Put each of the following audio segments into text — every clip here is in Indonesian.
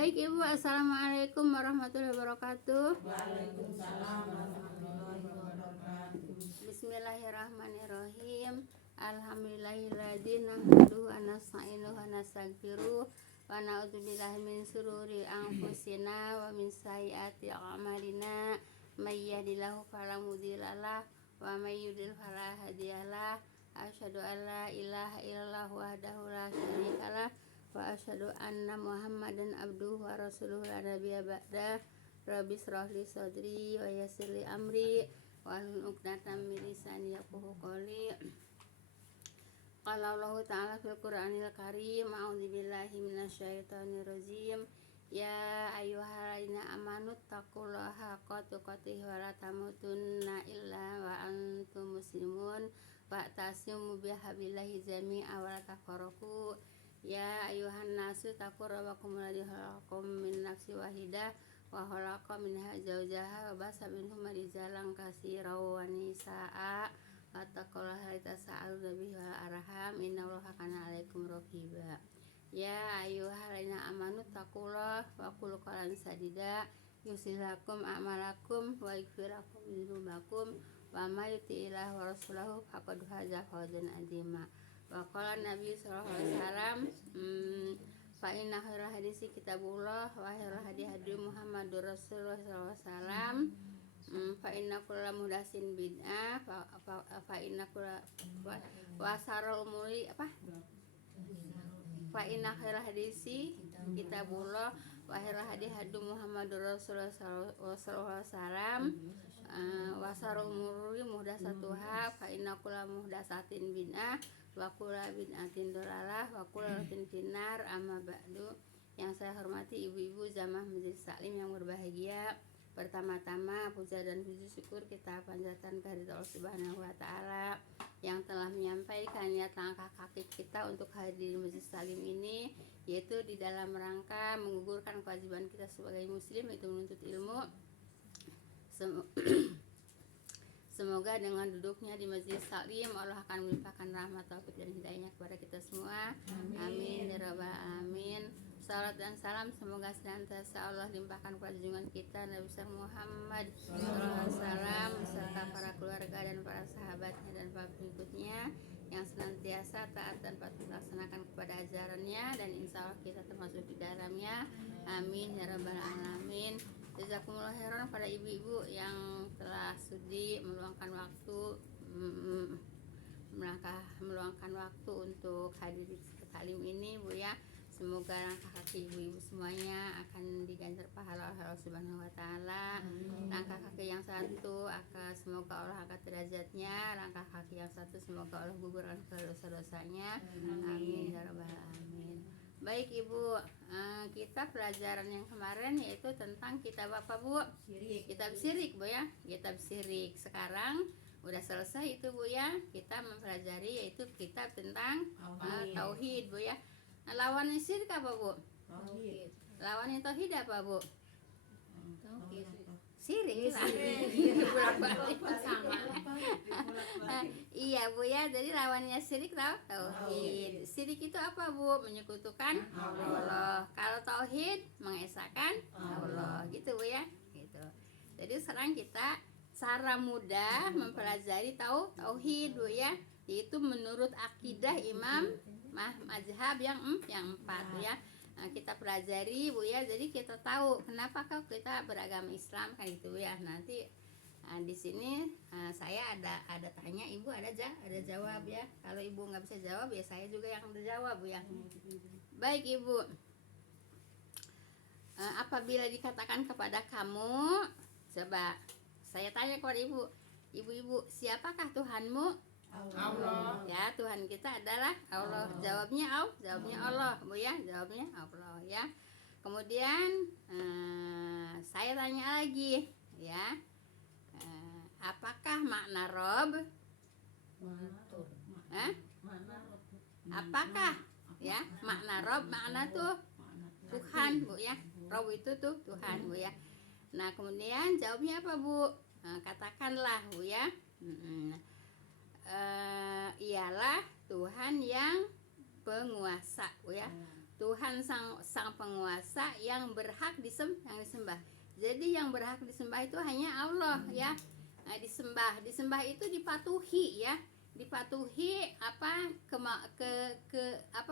Baik Ibu, Assalamualaikum warahmatullahi wabarakatuh. Waalaikumsalam warahmatullahi wabarakatuh. Bismillahirrahmanirrahim. Alhamdulillahilladzi nahmaduhu wa nasta'inuhu wa nastaghfiruh wa na'udzubillahi min syururi anfusina wa min sayyiati a'malina. May yahdihillahu fala mudhillalah wa may yudlil fala hadiyalah. Asyhadu an la ilaha illallah wahdahu la syarikalah wa asyhadu anna Muhammadan abduhu wa rasuluhu la nabiyya ba'da. Rabbi shrah li sadri wa yassir li amri wahlul 'uqdatam min lisani yafqahu qawli. Qala Allahu ta'ala fil Qur'anil Karim, a'udzubillahi minasyaitonir rajim. Ya ayyuhalladzina amanu taqullaha haqqa tuqatih wa la tamutunna illa wa antum muslimun wa'tasimu bihablillahi jami'a wa la tafarraqu. Ya ayyuhan nasu taqu rabbakum alladzi khalaqakum min nafsin wahidah wa khalaqa minha zawjaha wa basa minhuma rijalan katsiran wa nisaa wattaqullaha allazii tasaaluna bihi wal arham innallaha kana 'alaikum raqiba. Ya ayyuhalladzina amanu taqullaha wa qulu qawlan sadida yuslih lakum a'malakum wa yaghfir lakum dzunubakum wa may yuti'illah wa rasulahu faqad faza fawzan 'azima. Wa qala Nabi sallallahu alaihi wasallam, fa inna khairal hadisi kitabullah wa khairal hadi hadi Muhammadur Rasulullah sallallahu alaihi wasallam. Fa inna kulla muhdatsin bid'ah fa inna kulla wa sarul umuri fa inna khairal hadisi kitabullah wa khairal hadi hadi Muhammadur Rasulullah sallallahu alaihi wasallam. Wa sarul umuri muhdatsatuha fa inna kulla muhdatsatin bid'ah wa kullu bid'atin dhalalah wa kullu dhalatin finnar. Amma ba'du. Yang saya hormati ibu-ibu jamaah Majelis Taklim yang berbahagia, pertama-tama puja dan puji syukur kita panjatkan kehadirat Allah Subhanahu wa taala yang telah menyampaikan niat langkah kaki kita untuk hadir di Majelis Taklim ini, yaitu di dalam rangka menggugurkan kewajiban kita sebagai muslim, yaitu menuntut ilmu. Semoga dengan duduknya di Majelis Taklim Allah akan melimpahkan rahmat, taufik dan hidayahnya kepada kita semua. Amin ya rabbal alamin. Salat dan salam semoga senantiasa Allah limpahkan kepada junjungan kita Nabi Muhammad sallallahu alaihi wasallam beserta para keluarga dan para sahabatnya dan para pengikutnya yang senantiasa taat dan patuh melaksanakan kepada ajarannya, dan insya Allah kita termasuk di dalamnya. Amin ya rabbal alamin. Jazakumullah khairan pada ibu-ibu yang telah sudi meluangkan waktu untuk hadir di taklim ini, Bu ya. Semoga langkah kaki ibu-ibu semuanya akan diganjar pahala Allah Subhanahu wa taala. Langkah kaki yang satu akan semoga Allah angkat derajatnya, langkah kaki yang satu semoga Allah gugurkan dosa-dosanya. Amin ya rabbal alamin. Baik Ibu, kita pelajaran yang kemarin yaitu tentang kitab apa Bu? Kitab Syirik Bu ya. Kitab Syirik. Sekarang udah selesai itu Bu ya. Kita mempelajari yaitu kitab tentang tauhid Bu ya. Nah, lawannya syirik apa Bu? Tauhid. Lawannya tauhid apa Bu? Tauhid. Syirik. Iya Bu ya, jadi lawannya syirik tauhid. Syirik itu apa Bu? Menyekutukan Allah. Kalau tauhid mengesahkan Allah, gitu Bu ya. Gitu. Jadi sekarang kita cara mudah mempelajari tauhid Bu ya, yaitu menurut akidah Imam mazhab yang 4 Bu ya. Nah, kita pelajari Bu ya, jadi kita tahu kenapa kok kita beragama Islam kan gitu ya. Nanti di sini saya ada tanya, Ibu ada jawab ya. Kalau Ibu nggak bisa jawab ya saya juga yang menjawab Bu ya. Baik Ibu, apabila dikatakan kepada kamu, coba saya tanya kepada ibu-ibu, siapakah Tuhanmu? Allah. Ya, Tuhan kita adalah Allah. Jawabnya Allah Bu ya, jawabnya Allah ya. Kemudian saya tanya lagi ya, apakah makna Rob? Apakah ya makna Rob? Makna tuh Tuhan Bu ya. Rob itu tuh Tuhan Bu ya. Nah kemudian jawabnya apa Bu? Katakanlah Bu ya. Ialah Tuhan yang penguasa Bu ya. Tuhan sang penguasa yang berhak disembah. Jadi yang berhak disembah itu hanya Allah ya. Nah, disembah itu dipatuhi ya. Dipatuhi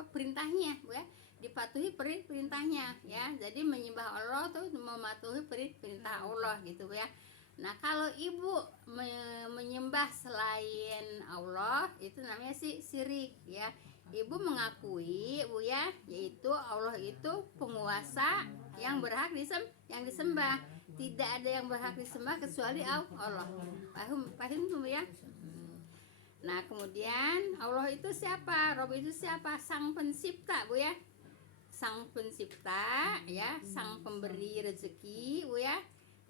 perintahnya ya. Dipatuhi perintahnya ya. Jadi menyembah Allah itu mematuhi perintah Allah gitu ya. Nah, kalau ibu menyembah selain Allah itu namanya syirik ya. Ibu mengakui Bu ya, yaitu Allah itu penguasa yang berhak disembah. Tidak ada yang berhak disembah kecuali Allah. Paham Bu ya? Nah, kemudian Allah itu siapa? Rob itu siapa? Sang pencipta Bu ya. Sang pencipta ya, sang pemberi rezeki Bu ya.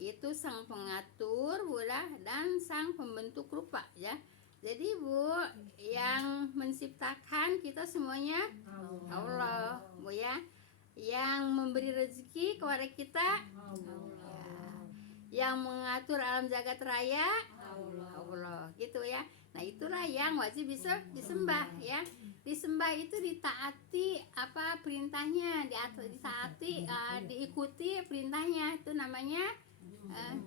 Itu sang pengatur Bu ya, dan sang pembentuk rupa ya. Jadi Bu, yang menciptakan kita semuanya Allah Bu ya. Yang memberi rezeki kepada kita Allah. Yang mengatur alam jagat raya Allah gitu ya. Nah, itulah yang wajib bisa disembah ya. Disembah itu ditaati perintahnya, ditaati diikuti perintahnya. Itu namanya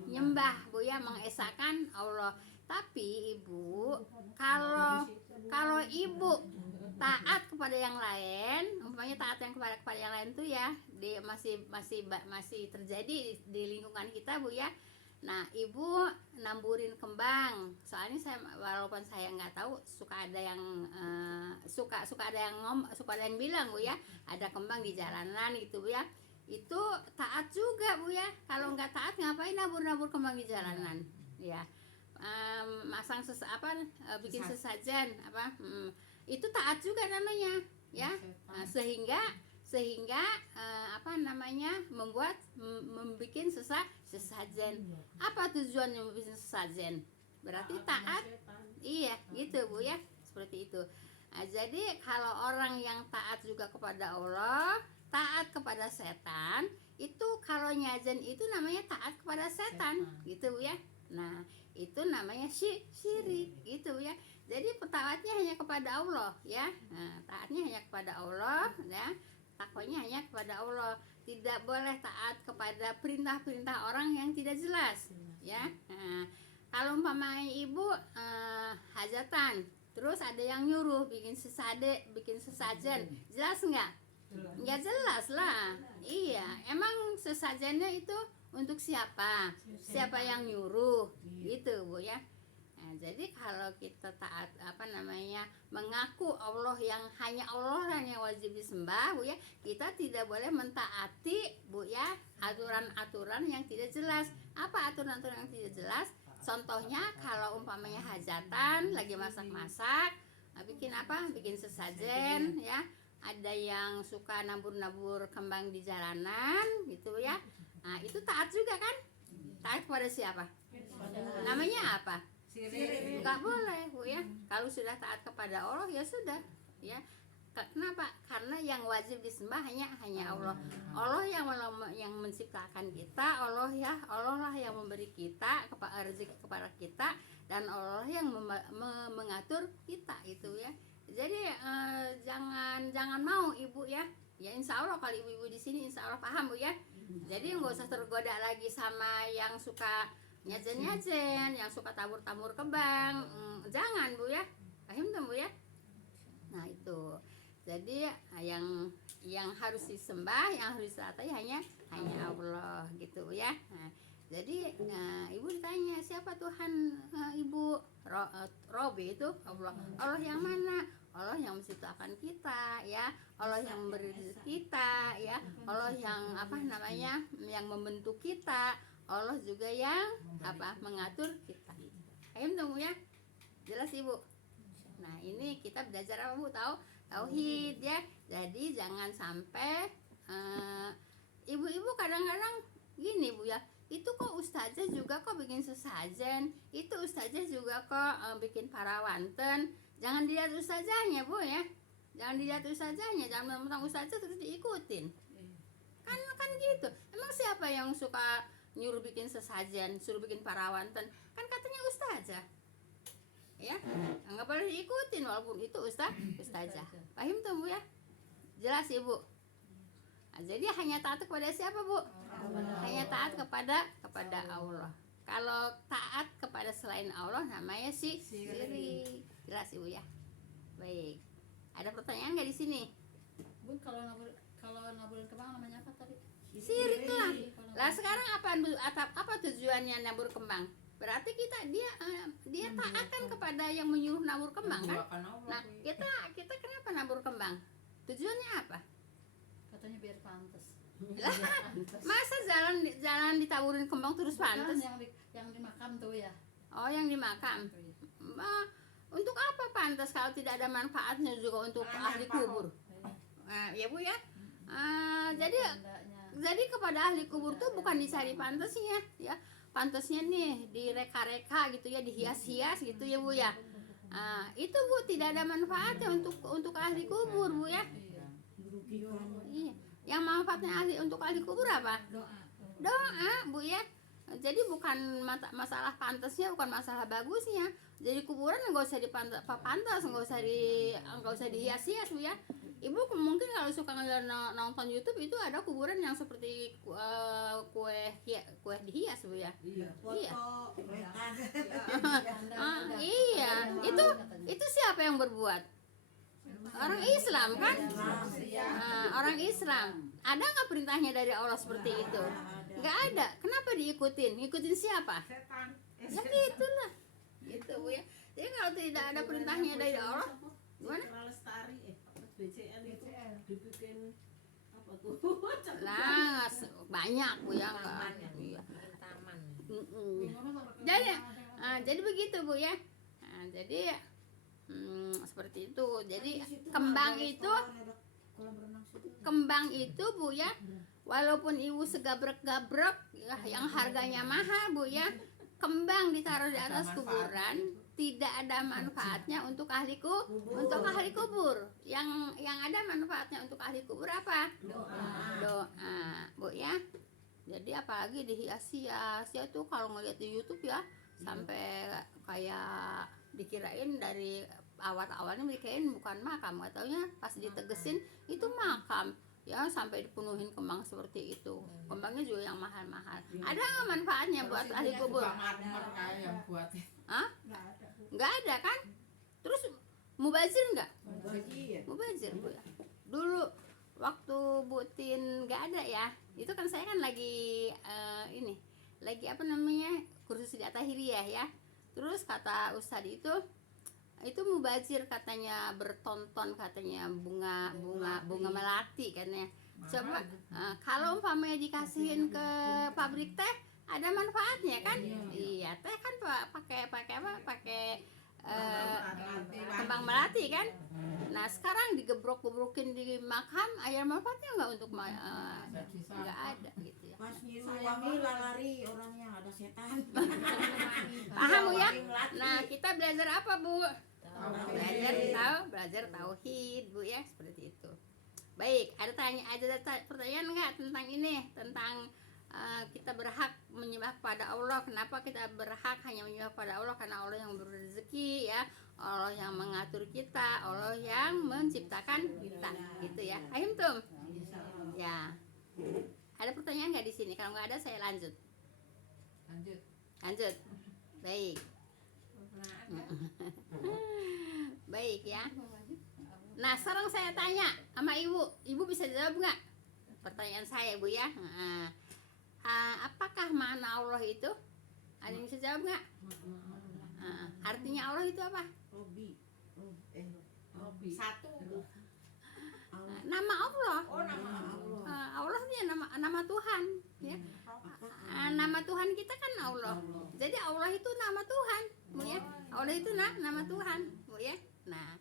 nyembah Bu ya, mengesahkan Allah. Tapi Ibu, kalau Ibu taat kepada yang lain, umpamanya taat yang kepada yang lain tuh ya, masih terjadi di lingkungan kita Bu ya. Nah, Ibu namburin kembang. Soalnya walaupun saya nggak tahu, suka ada yang bilang Bu ya, ada kembang di jalanan gitu Bu ya. Itu taat juga Bu ya. Kalau nggak taat ngapain nabur kembang di jalanan ya. Masang bikin sesajen itu taat juga namanya ya. Nah, sehingga membuat sesajen. Apa tujuannya membuat sesajen? Berarti taat. Iya gitu Bu ya, seperti itu. Nah, jadi kalau orang yang taat juga kepada Allah, taat kepada setan, itu kalau nyajen itu namanya taat kepada setan gitu Bu ya. Nah, itu namanya syirik gitu ya. Jadi taatnya hanya kepada Allah ya. Nah, taatnya hanya kepada Allah ya. Takwanya hanya kepada Allah. Tidak boleh taat kepada perintah-perintah orang yang tidak jelas ya. Nah, kalau umpamanya Ibu hajatan, terus ada yang nyuruh bikin sesajen, jelas nggak? Nggak jelas lah. Iya, emang sesajennya itu untuk siapa? Siapa yang nyuruh? Gitu Bu ya. Nah, jadi kalau kita taat mengaku Allah yang hanya Allah yang wajib disembah Bu ya, kita tidak boleh mentaati Bu ya aturan-aturan yang tidak jelas. Apa aturan-aturan yang tidak jelas? Contohnya kalau umpamanya hajatan lagi masak-masak, bikin sesajen ya. Ada yang suka nabur-nabur kembang di jalanan gitu ya. Nah, itu taat juga kan? Taat kepada siapa? Namanya apa? Enggak boleh Bu ya. Kalau sudah taat kepada Allah ya sudah ya. Kenapa? Karena yang wajib disembah hanya Allah. Allah yang menciptakan kita, Allah lah yang memberi kita rezeki kepada kita, dan Allah yang mengatur kita itu ya. Jadi jangan mau Ibu ya. Ya insya Allah kalau ibu-ibu di sini insya Allah paham Bu ya. Jadi nggak usah tergoda lagi sama yang suka nyajen, yang suka tabur-tabur kembang. Jangan Bu ya. Paham tuh Bu ya. Nah itu. Jadi yang harus disembah, yang harus ditaati hanya Allah gitu ya. Nah, jadi Ibu ditanya siapa Tuhan Ibu? Robi itu Allah yang mana? Allah yang menciptakan kita ya, Allah yang memberi kita ya, Allah yang yang membentuk kita, Allah juga yang mengatur kita. Ayo tunggu ya, jelas Ibu. Nah ini kita belajar apa Bu? Tauhid ya. Jadi jangan sampai ibu-ibu kadang-kadang gini Bu ya, itu kok ustazah juga kok bikin sesajen, itu ustazah juga kok bikin parawanten. Jangan dilihat ustazahnya Bu ya, jangan dilihat ustazahnya, jangan mentang ustazah terus diikutin. Kan gitu. Emang siapa yang suka nyuruh bikin sesajen, suruh bikin parawanten? Kan katanya ustazah. Ya, nggak boleh diikutin walaupun itu ustazah. Paham tuh Bu ya? Jelas Ibu? Nah, jadi hanya taat kepada siapa, Bu? Hanya taat kepada Allah. Kalau taat kepada selain Allah namanya syirik. Jelas Ibu ya? Baik. Ada pertanyaan nggak di sini? Bun, kalau naburin kembang namanya apa tadi? Syirik lah. Kalau Lah sekarang apa tujuannya nabur kembang? Berarti dia taat kan kepada yang menyuruh nabur kembang kan? Nah, kita kenapa nabur kembang? Tujuannya apa? katanya biar pantas. Lah, masa jalan ditaburin kembang terus pantas? Yang di makam tuh ya. Oh, yang di makam. Untuk apa pantas kalau tidak ada manfaatnya juga untuk ahli kubur? Nah, ya Bu ya. Jadi kepada ahli kubur tuh bukan dicari pantasnya ya. Pantasnya nih direka-reka gitu ya, dihias-hias gitu ya Bu ya. Itu Bu tidak ada manfaatnya untuk ahli kubur Bu ya. Iya. Yang manfaatnya untuk ahli kubur apa? Doa Bu ya. Jadi bukan masalah pantasnya, bukan masalah bagusnya. Jadi kuburan nggak usah pantas, nggak usah dihias-hias Bu ya. Ibu mungkin kalau suka nonton YouTube itu ada kuburan yang seperti kue dihias Bu ya. Iya. Iya. Itu siapa yang berbuat? Orang Islam kan? Orang Islam. Ada nggak perintahnya dari Allah seperti itu? Nggak ada. Kenapa diikutin? Ngikutin siapa? Ya gitulah. Gitu Bu ya. Jadi kalau tidak ada perintahnya dari Allah, gimana? BCL itu dibikin apa tuh? Lah banyak Bu ya. Iya. Jadi begitu Bu ya. Nah, jadi seperti itu. Jadi kembang itu Bu ya, walaupun Ibu segabrek-gabrek ya, yang harganya mahal Bu ya, kembang ditaruh di atas kuburan tidak ada manfaatnya untuk ahli kubur. Yang ada manfaatnya untuk ahli kubur apa? Doa Bu ya. Jadi apalagi dihias-hias ya tuh, kalau ngeliat di YouTube ya sampai kayak dikirain dari awalnya dikirain bukan makam, katanya pas ditegesin itu makam ya, sampai dipenuhin kembang seperti itu. Kembangnya juga yang mahal-mahal. Ada nggak manfaatnya buat ahli kubur? Nggak ada kan? Terus mubazir nggak? Mubazir Bu ya. Dulu waktu Bu Tin nggak ada ya, itu kan saya kan lagi lagi apa namanya, kursus di At-Tahiriyah ya. Terus kata Ustadz itu mubazir katanya, bertonton katanya bunga melati katanya. Coba kalau umpamanya dikasihin ke pabrik teh ada manfaatnya kan? Iya, teh kan pakai kembang melati kan. Nah sekarang digebrok-gebrokin di makam, ada manfaatnya nggak untuk nggak ada gitu ya. Pas wangi lari orangnya, ada setan. Paham Bu ya? Nah kita belajar apa Bu? Belajar tauhid Bu ya, seperti itu. Baik, ada pertanyaan nggak tentang ini, tentang kita berhak menyembah kepada Allah. Kenapa kita berhak hanya menyembah kepada Allah? Karena Allah yang memberi rezeki ya, Allah yang mengatur kita, Allah yang menciptakan kita, gitu ya. Ayo Tum. Ya. Ada pertanyaan nggak di sini? Kalau nggak ada saya lanjut. Baik. Baik ya. Nah sekarang saya tanya sama Ibu bisa jawab nggak pertanyaan saya Bu ya? Apakah makna Allah itu? Ada yang bisa jawab nggak? Artinya Allah itu apa? Satu. Nama Allah. Allah itu nama Tuhan ya. Nama Tuhan kita kan Allah. Jadi Allah itu nama Tuhan Bu ya. Allah itu nama Tuhan Bu ya. Nah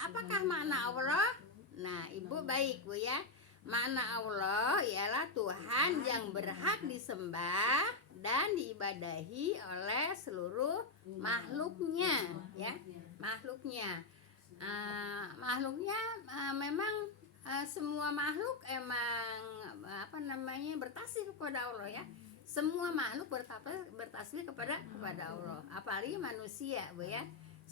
apakah makna Allah? Nah Ibu baik Bu ya. Makna Allah ialah Tuhan yang berhak disembah dan diibadahi oleh seluruh makhluknya ya. Makhluknya memang semua makhluk emang bertasbih kepada Allah ya. Semua makhluk bertasbih kepada Allah, apalagi manusia Bu ya.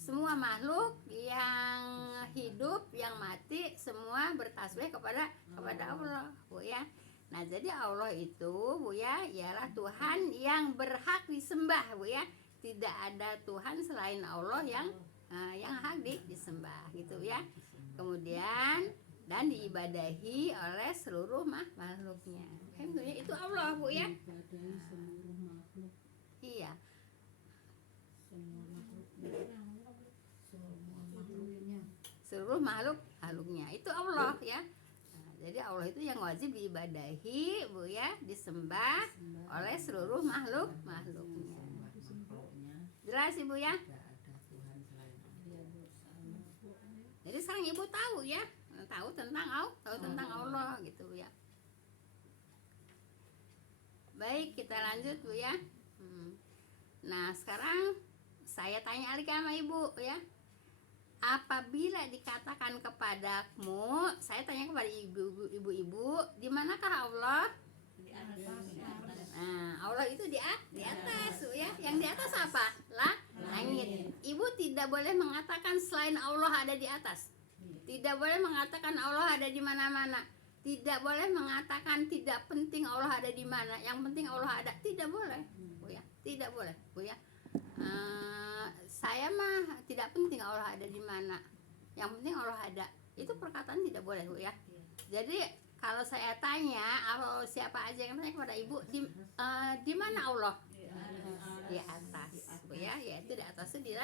semua makhluk yang hidup, yang mati, semua bertasbih kepada Allah, Bu ya. Nah, jadi Allah itu, Bu ya, ialah Tuhan yang berhak disembah, Bu ya. Tidak ada Tuhan selain Allah yang hak disembah, gitu ya. Kemudian dan diibadahi oleh seluruh makhluknya. Itu Allah, Bu ya. Ibadahi seluruh makhluk. Iya. Seluruh makhluknya itu Allah ya. Nah, jadi Allah itu yang wajib diibadahi, Bu ya, disembah oleh seluruh makhluknya. Jelas Ibu ya? Jadi sekarang Ibu tahu ya, tahu tentang Allah gitu ya. Baik, kita lanjut Bu ya. Nah, sekarang saya tanya lagi sama Ibu ya. Apabila dikatakan kepadamu, saya tanya kepada ibu-ibu, di manakah Allah? Di atas. Nah, Allah itu di atas, ya. Yang di atas apa? Langit. Ibu tidak boleh mengatakan selain Allah ada di atas. Tidak boleh mengatakan Allah ada di mana-mana. Tidak boleh mengatakan tidak penting Allah ada di mana. Yang penting Allah ada. Tidak boleh, Bu ya. Tidak boleh, Bu ya. Saya mah tidak penting Allah ada di mana. Yang penting Allah ada. Itu perkataan tidak boleh, Bu ya. Jadi kalau saya tanya, siapa aja yang tanya kepada Ibu, di mana Allah? Di atas, Bu ya. Yaitu di atasnya di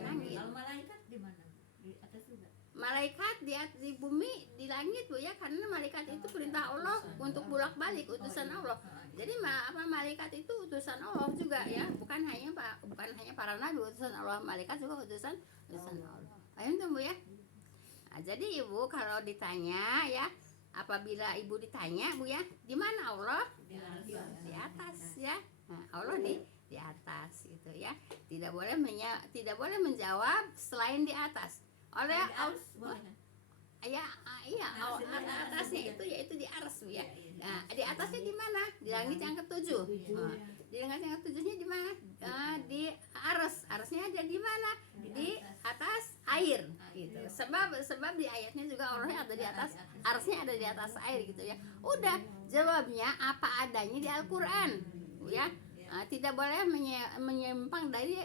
langit. Kalau malaikat di mana? Di atas juga. Malaikat di bumi, di langit, Bu ya. Karena malaikat itu perintah Allah untuk bolak-balik, utusan Allah. Jadi malaikat itu utusan Allah juga ya, bukan hanya para nabi, utusan Allah. Malaikat juga utusan Allah. Paham tuh Bu ya? Nah, jadi Ibu kalau ditanya ya, apabila Ibu ditanya Bu ya, di mana Allah? Di atas ya. Nah, Allah di atas gitu ya. Tidak boleh menjawab selain di atas. Oleh iya, atasnya itu yaitu di aras Bu ya. Nah, di atasnya di mana? Di langit yang ketujuh. Di langit yang ketujuhnya di mana? Di aras. Arasnya ada di mana? Di atas air gitu. Sebab di ayatnya juga Allahnya ada di atas, arasnya ada di atas air gitu ya. Udah, jawabnya apa adanya di Al-Qur'an, Bu ya. Tidak boleh menyimpang dari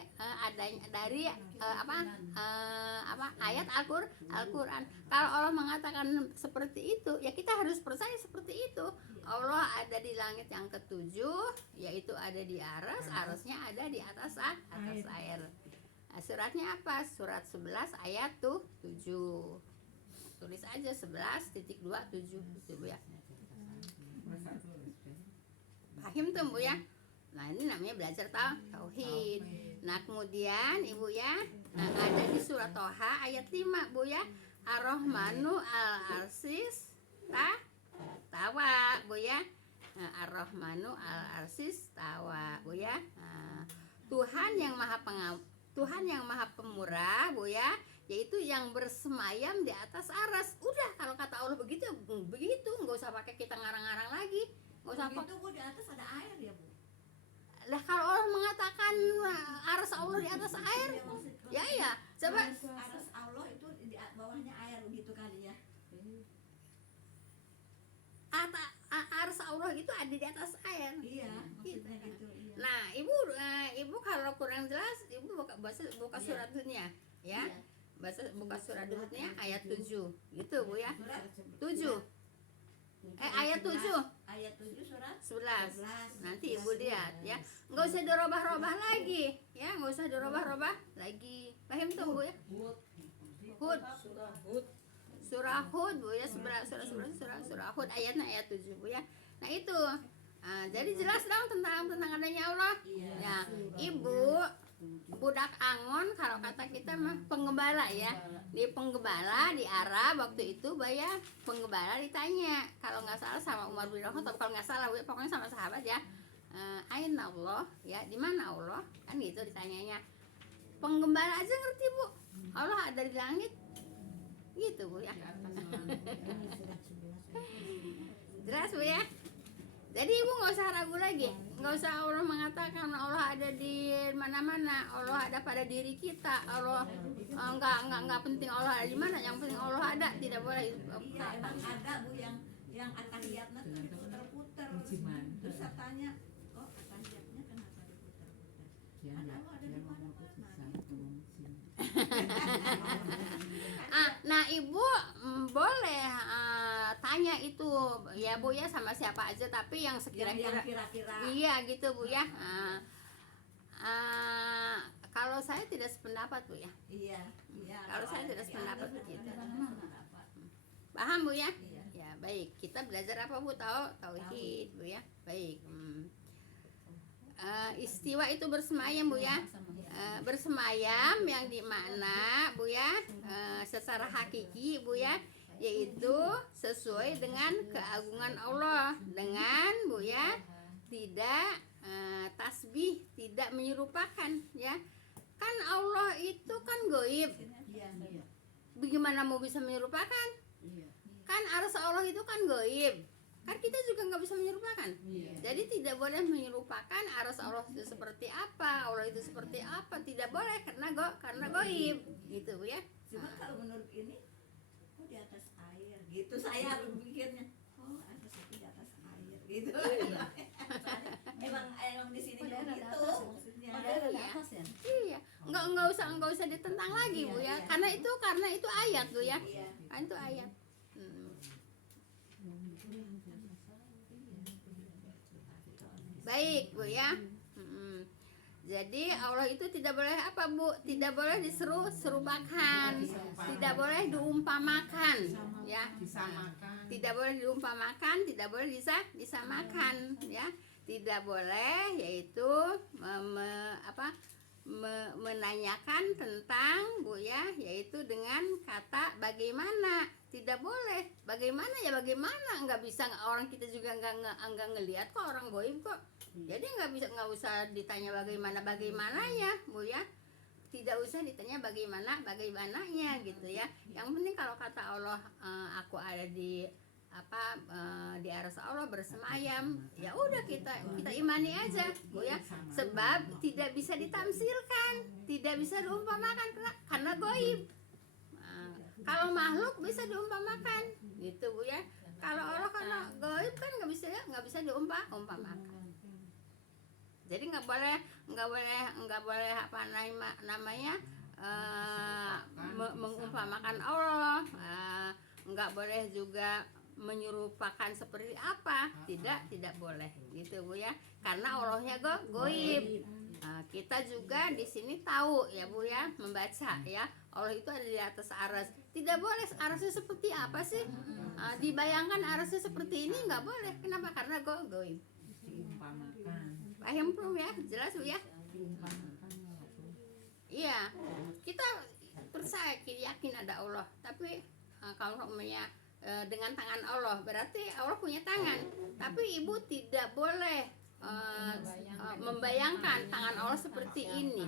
ayat Al-Qur'an. Kalau Allah mengatakan seperti itu, ya kita harus percaya seperti itu. Allah ada di langit yang ketujuh, yaitu ada di aras, arasnya ada di atas air. Nah, suratnya apa? Surat 11 ayat 7. Tulis aja 11.27 gitu Bu ya. Paham tuh Bu ya? Nah, ini namanya belajar tauhid. Nah, kemudian Ibu ya, ada di surat Toha ayat 5 Bu ya. Ar-Rahmanu al-Arsis tawa Bu ya. Ar-Rahmanu al-Arsis tawa Bu ya. Tuhan yang Maha Pemurah Bu ya, yaitu yang bersemayam di atas aras. Udah, kalau kata Allah begitu, nggak usah pakai kita ngarang-ngarang lagi. Nggak usah pakai. Itu Bu, di atas ada air ya Bu. Lah kalau Allah mengatakan aras Allah di atas air, ya coba Aras Allah itu di bawahnya air begitu kali ya. Aras Allah itu ada di atas air. Iya, maksudnya gitu. Iya. Nah, ibu kalau kurang jelas, ibu buka surat dunia ya. Buka surat dunia ayat 7 gitu Bu ya. 7 ayat 7 surat 11. Nanti Ibu lihat ya. Enggak usah dirubah-rubah lagi ya, enggak usah dirubah-rubah lagi. Paham tuh Bu ya? Hud. Surah Hud Bu ya, surah Hud ayatnya ayat 7 Bu ya. Nah, itu. Jadi jelas dong tentang adanya Allah. Ya, Ibu budak angon kalau kata kita mah penggembala ya. Di penggembala di Arab waktu itu bayar penggembala ditanya, kalau nggak salah sama Umar bin Khattab, kalau nggak salah pokoknya sama sahabat ya, aina Allah ya, di mana Allah kan gitu ditanyanya. Penggembala aja ngerti Bu, Allah ada di langit gitu Bu ya. Jelas Bu ya. Jadi ibu nggak usah ragu lagi, nggak usah Allah mengatakan Allah ada di mana-mana, Allah ada pada diri kita, Allah nggak penting Allah ada di mana, yang penting Allah ada, tidak boleh. Iya, emang ada Bu yang atahiyatnya tuh diputer-puter. Terus saya tanya, kok atahiyatnya kenapa diputer-puter? Ada Allah ada di mana-mana. Nah ibu boleh tanya itu ya Bu ya sama siapa aja, tapi yang Yang sekira-kira kira-kira. iya gitu Bu ya. Kalau saya tidak sependapat Bu ya, Iya, iya. Kalau saya ada tidak di sependapat ada, begitu. ada pendapat. paham Bu ya? Iya. Ya baik, kita belajar apa Bu? Tauhid Bu ya. Baik. Istiwa itu bersemayam Bu ya. Bersemayam yang dimana Bu ya, secara hakiki Bu ya, yaitu sesuai dengan keagungan Allah, dengan Bu ya tidak tasbih, tidak menyerupakan ya. Kan Allah itu kan goib, Iya. bagaimana mau bisa menyerupakan? Kan arus Allah itu kan goib, kan kita juga nggak bisa menyerupakan. Jadi tidak boleh menyerupakan arus Allah itu seperti apa, Allah itu seperti apa, tidak boleh karena goib gitu Bu ya. Cuma kalau menurut ini, oh di atas air, gitu saya berpikirnya. Oh ada satu di atas air, gitu. emang di sini Padahal ada begitu atas, maksudnya. Padahal ada atas ya. Iya, nggak usah ditentang lagi Bu ya, karena itu ayat Bu ya, Iya. kan itu ayat. Baik Bu ya. Jadi Allah itu tidak boleh apa Bu? Tidak boleh serupakan, tidak boleh diumpamakan, ya. Tidak boleh diumpamakan, tidak boleh disamakan, ya. Tidak boleh yaitu menanyakan tentang Bu ya, yaitu dengan kata bagaimana. Tidak boleh. Bagaimana ya bagaimana, nggak bisa, orang kita juga nggak ngelihat kok, orang goib kok. Jadi nggak usah ditanya bagaimananya Bu ya. Tidak usah ditanya bagaimananya gitu ya. Yang penting kalau kata Allah, aku ada di di aras Allah bersemayam, ya udah kita imani aja Bu ya. Sebab tidak bisa ditamsilkan, tidak bisa diumpamakan karena goib. Kalau makhluk bisa diumpamakan gitu Bu ya. Kalau Allah karena goib kan nggak bisa diumpamakan. Jadi nggak boleh apa namanya mengumpamakan Allah, nggak boleh juga menyerupakan seperti apa, tidak boleh gitu Bu ya, karena Allahnya goib. Kita juga di sini tahu ya Bu ya, membaca ya, Allah itu ada di atas aras. Tidak boleh arasnya seperti apa sih, dibayangkan arasnya seperti ini nggak boleh. Kenapa? Karena goib. Paham belum ya? Jelas Bu ya? Iya, kita percaya, yakin ada Allah. Tapi kalau namanya dengan tangan Allah, berarti Allah punya tangan. Tapi ibu tidak boleh membayangkan tangan Allah seperti ini.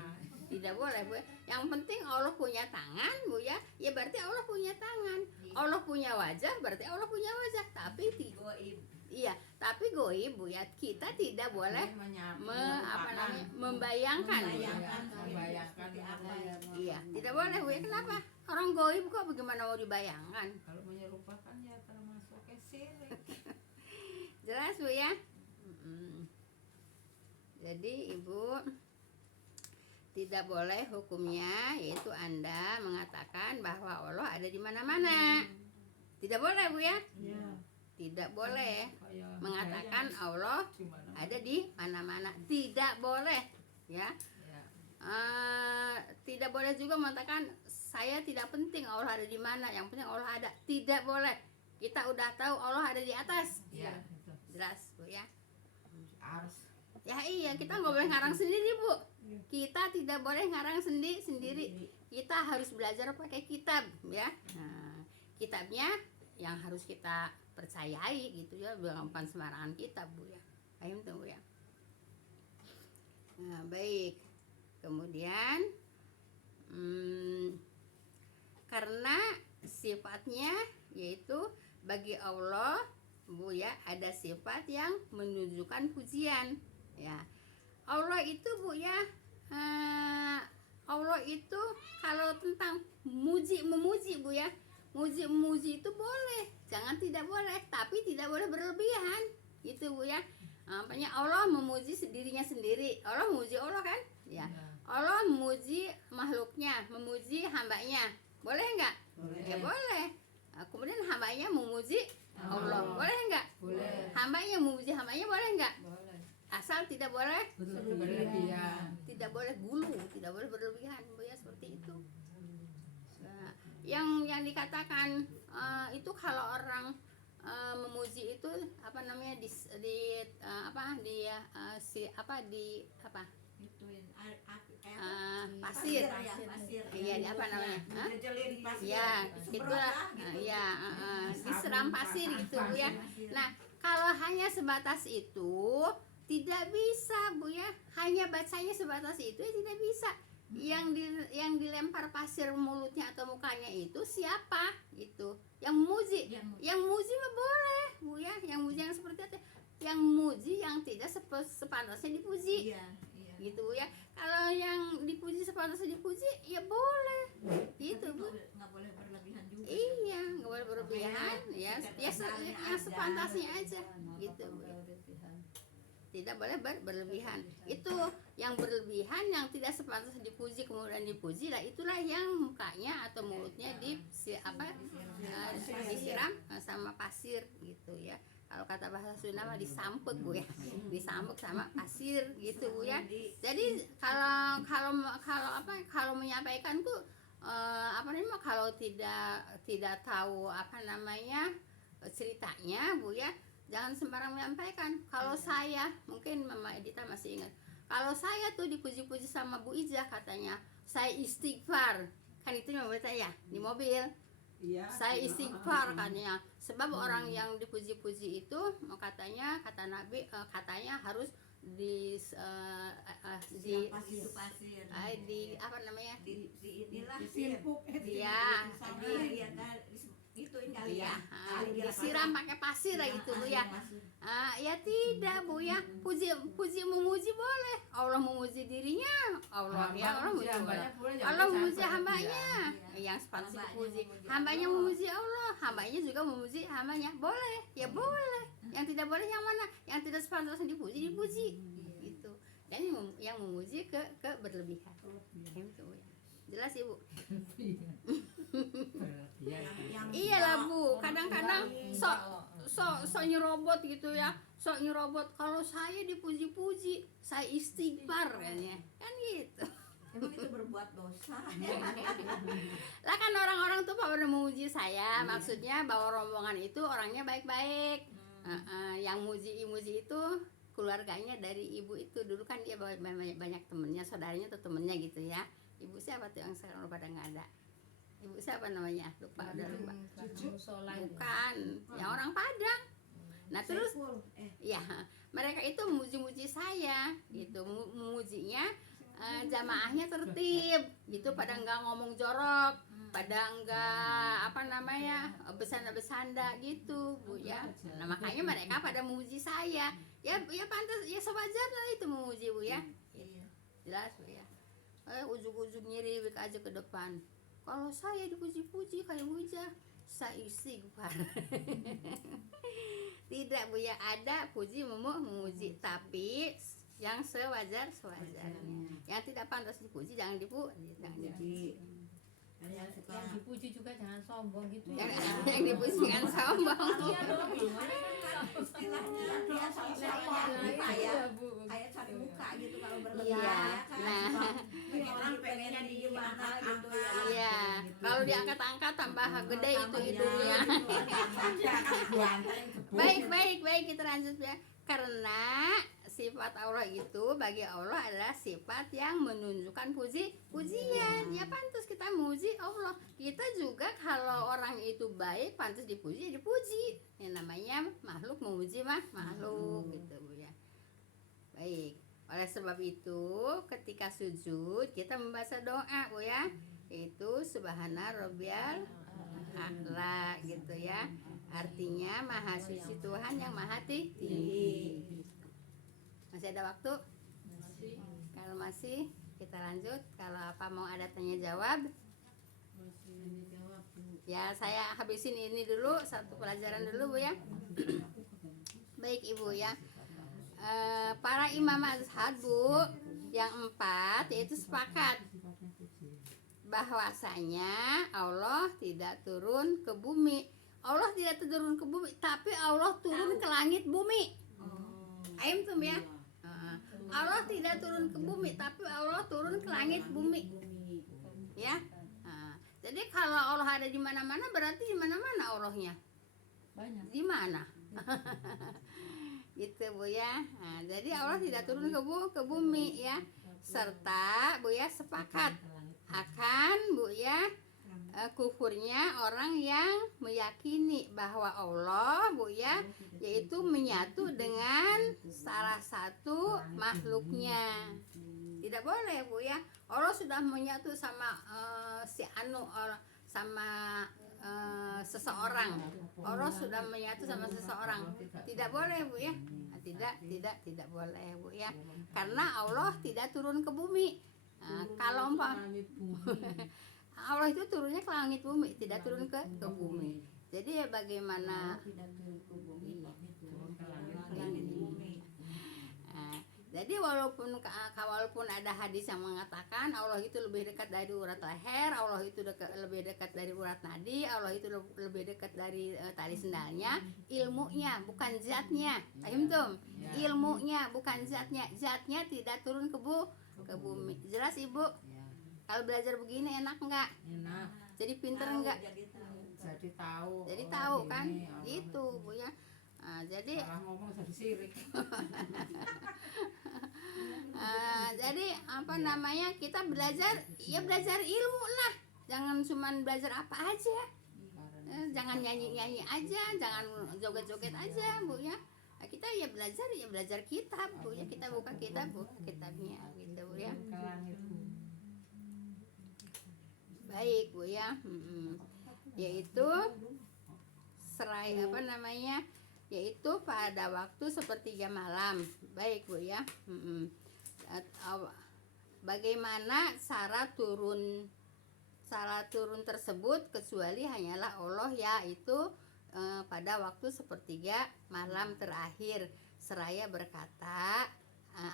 Tidak boleh Bu. Yang penting Allah punya tangan Bu ya. Ya berarti Allah punya tangan. Allah punya wajah, berarti Allah punya wajah. Tapi Goib. iya, tapi goib Bu ya, kita tidak boleh membayangkan. Seperti apa ya? Iya, tidak boleh Bu ya. Kenapa? Orang goib kok bagaimana mau dibayangkan? Kalau menyerupakan ya termasuk syirik. Jelas Bu ya. Jadi ibu tidak boleh hukumnya, yaitu Anda mengatakan bahwa Allah ada di mana-mana. Tidak boleh Bu ya. Tidak boleh mengatakan Allah ada di mana-mana. Tidak boleh ya. Tidak boleh juga mengatakan saya tidak penting Allah ada di mana, yang penting Allah ada. Tidak boleh. Kita udah tahu Allah ada di atas. Iya, Jelas Bu ya. harus. Ya iya, kita nggak boleh ngarang sendiri Bu. Kita tidak boleh ngarang sendiri. Kita harus belajar pakai kitab ya. Kitabnya yang harus kita percayai gitu ya, bukan sembarangan kitab Bu ya. Paham tuh Bu ya. Nah, baik. Kemudian karena sifatnya yaitu bagi Allah Bu ya, ada sifat yang menunjukkan pujian ya. Allah itu Bu ya, Allah itu kalau tentang memuji Bu ya, memuji itu boleh, jangan tidak boleh, tapi tidak boleh berlebihan gitu Bu ya. Makanya Allah memuji dirinya sendiri, Allah memuji Allah kan ya. Allah memuji makhluknya, memuji hambanya, boleh nggak? Ya boleh. Kemudian hambanya memuji Allah, boleh nggak? Boleh. Hambanya memuji hambanya, boleh nggak? Boleh. Asal tidak boleh Berlebihan. tidak boleh gulu, tidak boleh berlebihan Bu ya, seperti itu. Nah, yang dikatakan itu kalau orang memuji itu apa namanya di Ituin pasir. pasir. Iya, di apa namanya? Hah? Dijelin pasir. Ya, Semprot itulah. lah, gitu. Ya, disiram pasir gitu Bu ya. Nah, kalau hanya sebatas itu tidak bisa Bu ya. Hanya bacanya sebatas itu ya tidak bisa. Yang dilempar pasir mulutnya atau mukanya itu siapa? Gitu. Yang memuji. Yang muji mah boleh Bu ya. Yang muji yang seperti itu. Yang muji yang tidak sepantasnya dipuji. Iya. Gitu Bu ya. Kalau yang dipuji sepantasnya dipuji ya boleh. Gitu Bu. Nggak boleh berlebihan juga. Iya, nggak boleh berlebihan ya. Yang sepantasnya aja gitu Bu. Tidak boleh berlebihan. Itu yang berlebihan, yang tidak sepantasnya dipuji kemudian dipuji lah, itulah yang mukanya atau mulutnya disiram sama pasir gitu ya. Kalau kata bahasa Sunda mah disampek Bu ya, disampek sama pasir gitu Bu ya. Jadi kalau menyampaikan tuh kalau tidak tahu ceritanya Bu ya, jangan sembarang menyampaikan. Kalau saya, mungkin Mama Edita masih ingat, kalau saya tuh dipuji-puji sama Bu Ijah, katanya saya istighfar, kan itu Mama Edita ya di mobil. Iya, Saya istighfar katanya, sebab orang yang dipuji-puji itu katanya, kata Nabi, katanya harus di pasir. apa namanya, Inilah disimpuk ya, ituin kali ya. disiram pakai pasir lah gitu Bu ya. Ya tidak Bu ya, puji memuji boleh. Allah memuji dirinya, Allah memuji hambanya, Allah memuji hambanya yang sepantasnya dipuji. Hambanya memuji Allah, hambanya juga memuji hambanya, boleh ya boleh. Yang tidak boleh yang mana? Yang tidak sepantasnya dipuji gitu. Dan yang memuji ke berlebihan gitu Bu ya. Jelas Ibu? Iyalah Bu, kadang-kadang sok nyerobot gitu ya, sok nyerobot. Kalau saya dipuji-puji, saya istighfar kan gitu. Emang itu berbuat dosa. Lah kan orang-orang tuh pada memuji saya, maksudnya bahwa rombongan itu orangnya baik-baik. Yang muji itu keluarganya dari ibu itu. Dulu kan dia banyak temennya, saudaranya atau temennya gitu ya. Ibu siapa tuh yang sekarang pada nggak ada? Ibu siapa namanya? Lupa, udah lupa. Bukan, yang orang Padang. Nah terus, ya mereka itu memuji-muji saya, gitu. Memujinya jamaahnya tertib, gitu. Pada nggak ngomong jorok, pada nggak bercanda-bercanda gitu, Bu ya. Nah makanya mereka pada memuji saya. Ya pantas, ya sewajarnya itu memuji Bu ya. Jelas Bu ya. Ujung-ujung nyiribik aja ke depan. Kalau saya dipuji-puji kayak Bu Ijah, saya istighfar. Tidak Bu ya, ada puji memuji, tapi yang sewajarnya. Yang tidak pantas dipuji jangan dipuji. Yang dipuji juga jangan sombong gitu ya. Yang dipuji jangan sombong. Iya dong, Istilahnya dia sama kayak cari muka gitu kalau berlebihan. Iya. Kan? Nah, Orang pengennya di gimana gitu ya. iya. Kalau diangkat-angkat tambah gede itu hidungnya. Baik, kita lanjut ya. Karena sifat Allah itu bagi Allah adalah sifat yang menunjukkan pujian. Ya pantas kita muji Allah. Kita juga kalau orang itu baik pantas dipuji. Yang namanya makhluk memuji makhluk gitu Bu ya. Baik. Oleh sebab itu ketika sujud kita membaca doa Bu ya. Itu subhana rabbiyal A'la gitu ya. Artinya Maha Suci Tuhan yang Maha Tinggi. Masih ada waktu? Kalau masih kita lanjut. Kalau apa mau ada tanya jawab? Ya saya habisin ini dulu, satu pelajaran dulu Bu ya. Baik Ibu ya. Para imam mazhab Bu yang 4 yaitu sepakat bahwasanya Allah tidak turun ke bumi. Allah tidak turun ke bumi, tapi Allah turun ke langit bumi. Aim tuh ya. Allah tidak turun ke bumi, tapi Allah turun ke langit bumi. Ya. Jadi kalau Allah ada di mana-mana, berarti di mana-mana Allahnya. Banyak. Di mana? Gitu Bu ya. Nah, jadi Allah tidak turun ke bumi ya. Serta Bu ya sepakat akan Bu ya kufurnya orang yang meyakini bahwa Allah Bu ya yaitu menyatu dengan salah satu makhluknya. Tidak boleh Bu ya. Allah sudah menyatu sama si anu sama seseorang. Allah sudah menyatu sama seseorang. Tidak boleh Bu ya. Tidak boleh Bu ya. Karena Allah tidak turun ke bumi. Kalau Allah itu turunnya ke langit bumi, tidak turun ke bumi. Jadi ya bagaimana? Jadi walaupun ada hadis yang mengatakan Allah itu lebih dekat dari urat leher, Allah itu lebih dekat dari urat nadi, Allah itu lebih dekat dari tali sendalnya, ilmunya bukan zatnya. Paham tuh? Ilmunya bukan zatnya. Zatnya tidak turun ke bumi. Jelas Ibu? Kalau belajar begini enak enggak? Enak. Jadi pinter enggak? Jadi tahu. Jadi oh, tahu ini kan? Allah Gitu Bu ya. Jadi salah ngomong jadi sirik. jadi apa namanya, kita belajar ilmu lah, jangan cuman belajar apa aja, jangan nyanyi aja, jangan joget-joget aja Bu ya. Kita ya belajar kitab Bu ya, kita buka kitabnya gitu Bu ya. Ke langit bumi. Baik Bu ya. Yaitu serai apa namanya, yaitu pada waktu sepertiga malam. Baik Bu ya. Bagaimana cara turun tersebut kecuali hanyalah Allah, yaitu pada waktu sepertiga malam terakhir. Seraya berkata,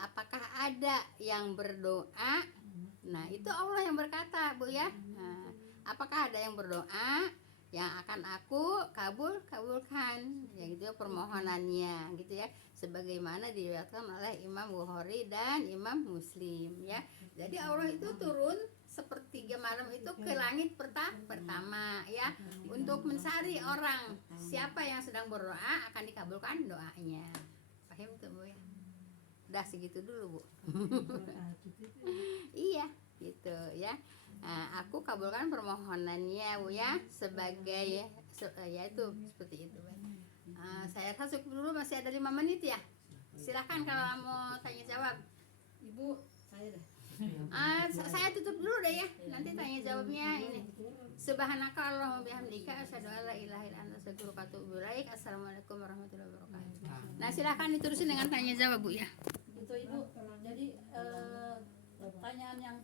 apakah ada yang berdoa? Nah itu Allah yang berkata Bu ya. Apakah ada yang berdoa yang akan aku kabulkan, ya gitu ya, permohonannya gitu ya, sebagaimana diriwayatkan oleh Imam Bukhari dan Imam Muslim ya. Jadi Allah itu turun sepertiga malam itu ke langit pertama ya, untuk mencari orang siapa yang sedang berdoa akan dikabulkan doanya. Paham tuh Bu ya? Udah segitu dulu Bu. Iya gitu ya. Nah, aku kabulkan permohonannya Bu ya, sebagai ya itu seperti itu. Saya masuk dulu, masih ada 5 menit ya. Silakan kalau mau tanya jawab. Ibu, saya deh. Saya tutup dulu deh ya. Nanti tanya jawabnya ini. Subhanaka Allahumma bihamdika asyhadu an la ilaha illa anta astaghfiruka wa atubu ilaik. Assalamualaikum warahmatullahi wabarakatuh. Nah, silakan diterusin dengan tanya jawab Bu ya. Gitu Ibu. Jadi pertanyaan yang